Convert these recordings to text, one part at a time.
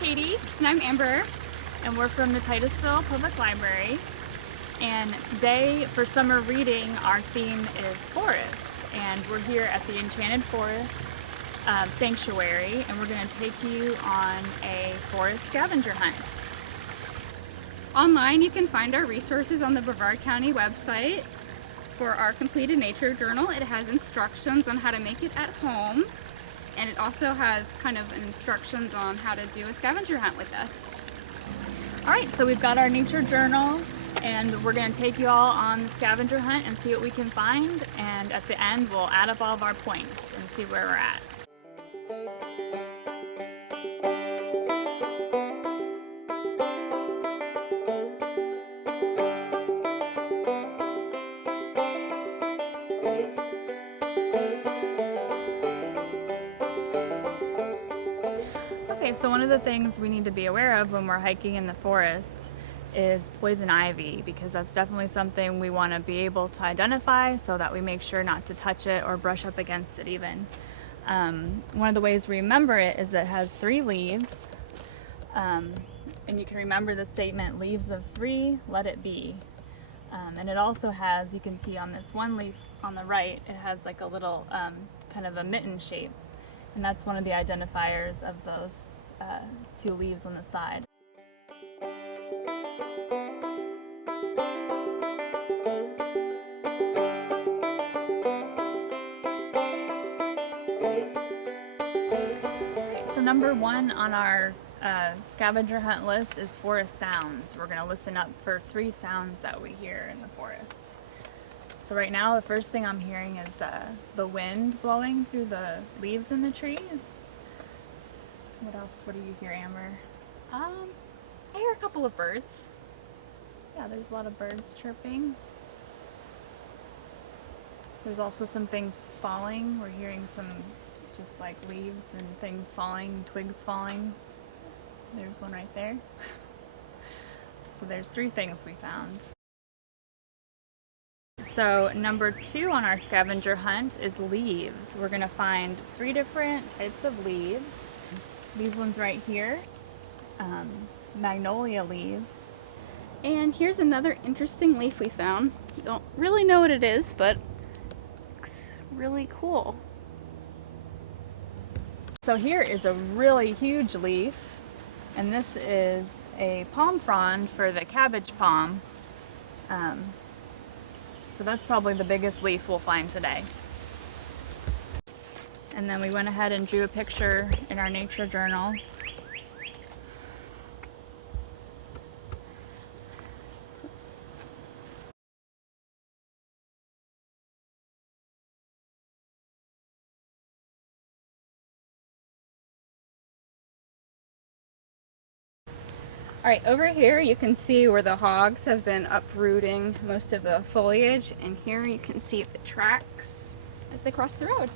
Katie. And I'm Amber, and we're from the Titusville Public Library. And today, for summer reading, our theme is forests. And we're here at the Enchanted Forest Sanctuary, and we're going to take you on a forest scavenger hunt. Online, you can find our resources on the Brevard County website. For our completed nature journal, it has instructions on how to make it at home, and it also has kind of instructions on how to do a scavenger hunt with us. All right, so we've got our nature journal, and we're going to take you all on the scavenger hunt and see what we can find, and at the end we'll add up all of our points and see where we're at. Okay, so one of the things we need to be aware of when we're hiking in the forest is poison ivy, because that's definitely something we want to be able to identify so that we make sure not to touch it or brush up against it even. One of the ways we remember it is that it has 3 leaves, and you can remember the statement, leaves of 3, let it be. And it also has, you can see on this one leaf on the right, it has like a little kind of a mitten shape, and that's one of the identifiers of those 2 leaves on the side. So number 1 on our scavenger hunt list is forest sounds. We're going to listen up for 3 sounds that we hear in the forest. So right now the first thing I'm hearing is the wind blowing through the leaves in the trees. What else? What do you hear, Amber? I hear a couple of birds. Yeah, there's a lot of birds chirping. There's also some things falling. We're hearing some just like leaves and things falling, twigs falling. There's one right there. So there's 3 things we found. So number 2 on our scavenger hunt is leaves. We're going to find 3 different types of leaves. These ones right here, magnolia leaves. And here's another interesting leaf we found. Don't really know what it is, but looks really cool. So here is a really huge leaf, and this is a palm frond for the cabbage palm. So that's probably the biggest leaf we'll find today. And then we went ahead and drew a picture in our nature journal. All right, over here you can see where the hogs have been uprooting most of the foliage, and here you can see the tracks as they cross the road.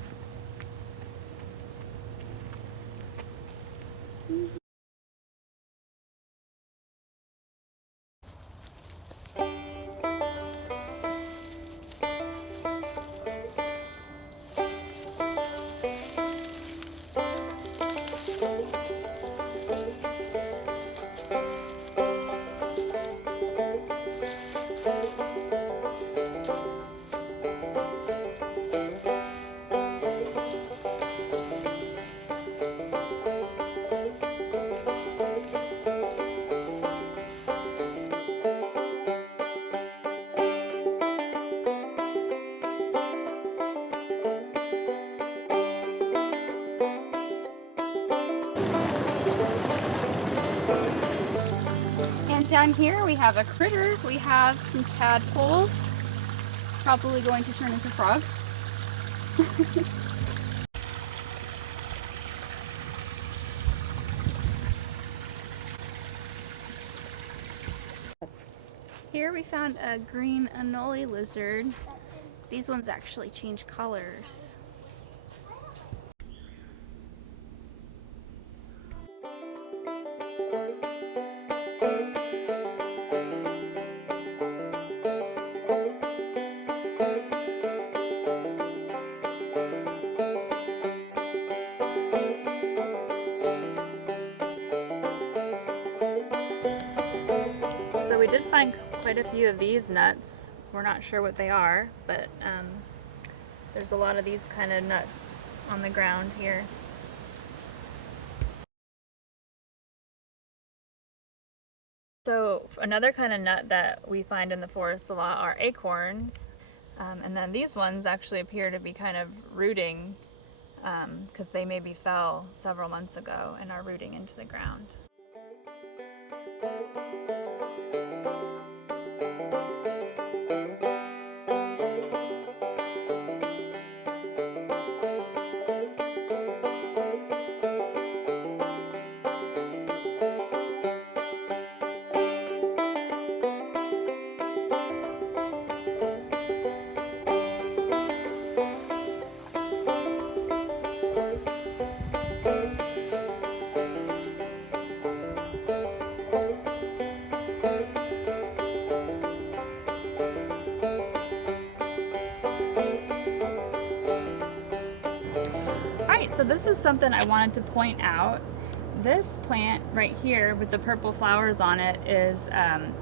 Down here we have a critter. We have some tadpoles, probably going to turn into frogs. Here we found a green anole lizard. These ones actually change colors. we did find quite a few of these nuts. We're not sure what they are, but there's a lot of these kind of nuts on the ground here. So another kind of nut that we find in the forest a lot are acorns. And then these ones actually appear to be kind of rooting because they maybe fell several months ago and are rooting into the ground. Alright, so this is something I wanted to point out. This plant right here with the purple flowers on it is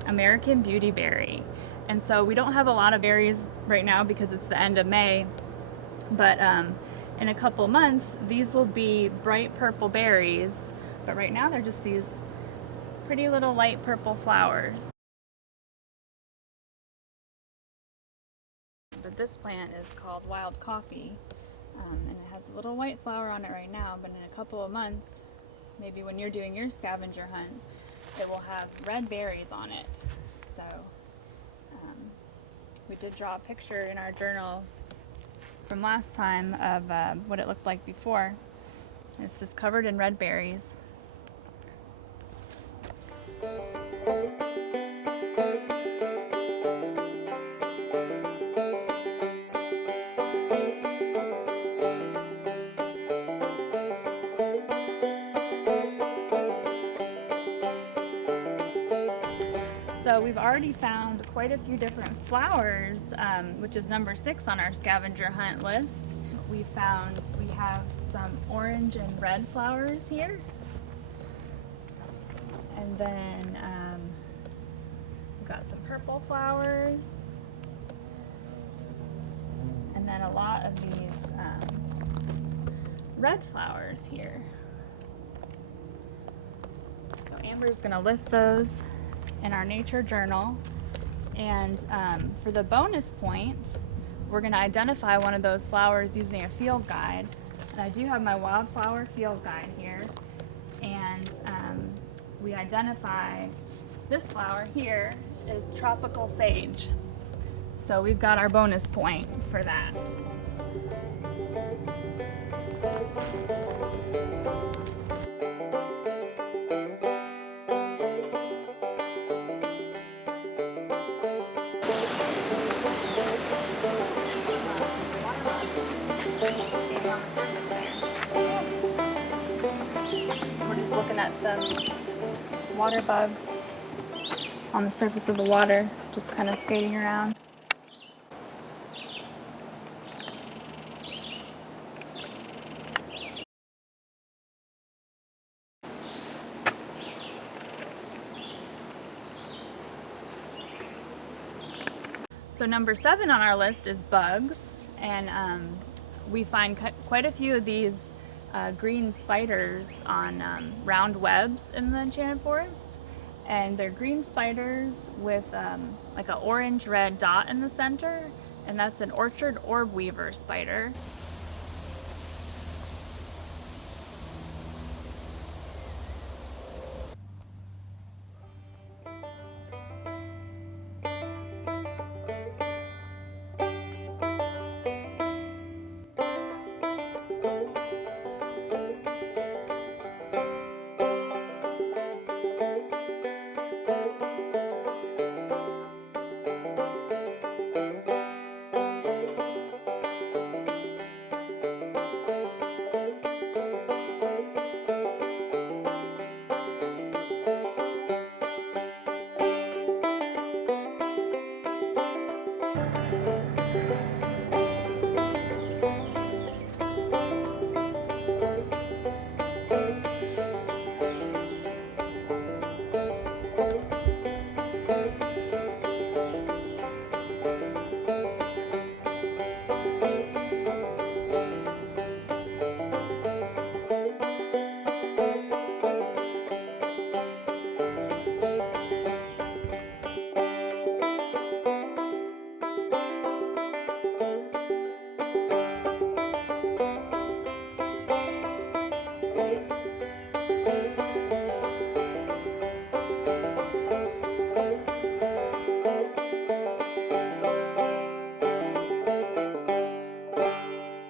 American Beautyberry. And so we don't have a lot of berries right now because it's the end of May, but in a couple months these will be bright purple berries, but right now they're just these pretty little light purple flowers. But this plant is called wild coffee, and it has a little white flower on it right now, but in a couple of months, maybe when you're doing your scavenger hunt, it will have red berries on it. So we did draw a picture in our journal from last time of what it looked like before. It's just covered in red berries. So we've already found quite a few different flowers, which is number 6 on our scavenger hunt list. We have some orange and red flowers here. And then we've got some purple flowers. And then a lot of these red flowers here. So Amber's gonna list those in our nature journal, and for the bonus point we're going to identify one of those flowers using a field guide. And I do have my wildflower field guide here, and we identify this flower here is tropical sage, so we've got our bonus point for that. We're just looking at some water bugs on the surface of the water, just kind of skating around. So number 7 on our list is bugs, and we find quite a few of these green spiders on round webs in the Enchanted Forest, and they're green spiders with like an orange-red dot in the center, and that's an orchard orb weaver spider.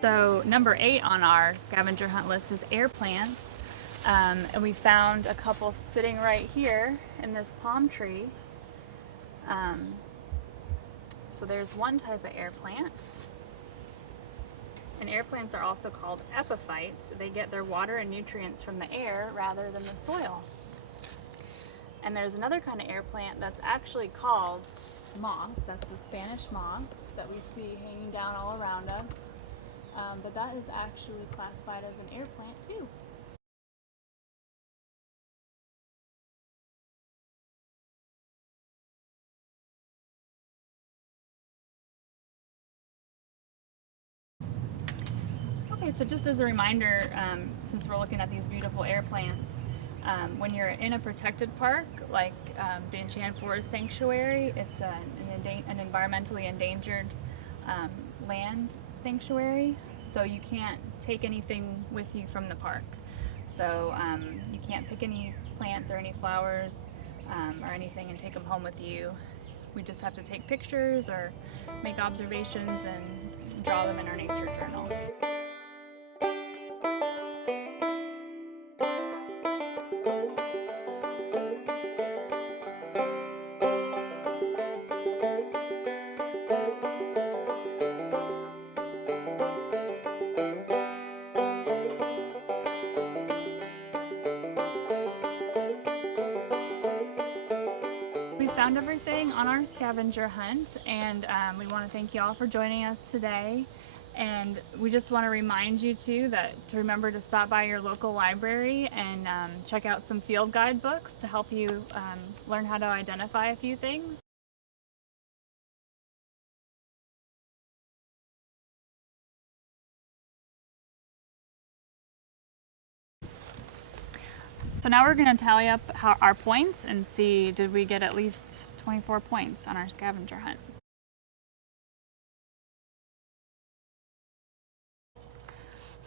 So number 8 on our scavenger hunt list is air plants. And we found a couple sitting right here in this palm tree. So there's one type of air plant. And air plants are also called epiphytes. They get their water and nutrients from the air rather than the soil. And there's another kind of air plant that's actually called moss. That's the Spanish moss that we see hanging down all around us. But that is actually classified as an air plant too. Okay, so just as a reminder, since we're looking at these beautiful air plants, when you're in a protected park like the Enchanted Forest Sanctuary, it's an environmentally endangered land sanctuary, so you can't take anything with you from the park. So you can't pick any plants or any flowers or anything and take them home with you. We just have to take pictures or make observations and draw them in our nature journal. We found everything on our scavenger hunt, and we want to thank you all for joining us today. And we just want to remind you too to remember to stop by your local library and check out some field guide books to help you learn how to identify a few things. So now we're going to tally up our points and see, did we get at least 24 points on our scavenger hunt.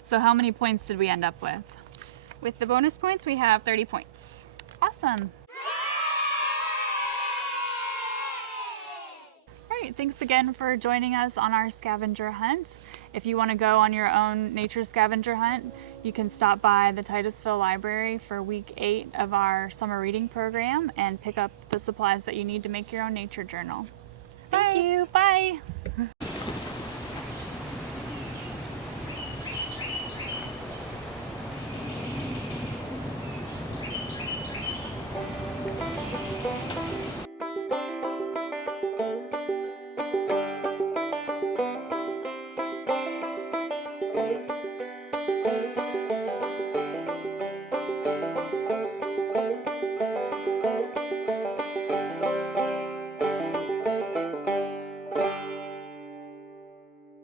So how many points did we end up with? With the bonus points, we have 30 points. Awesome. All right, thanks again for joining us on our scavenger hunt. If you want to go on your own nature scavenger hunt, you can stop by the Titusville Library for week 8 of our summer reading program and pick up the supplies that you need to make your own nature journal. Thank you. Bye.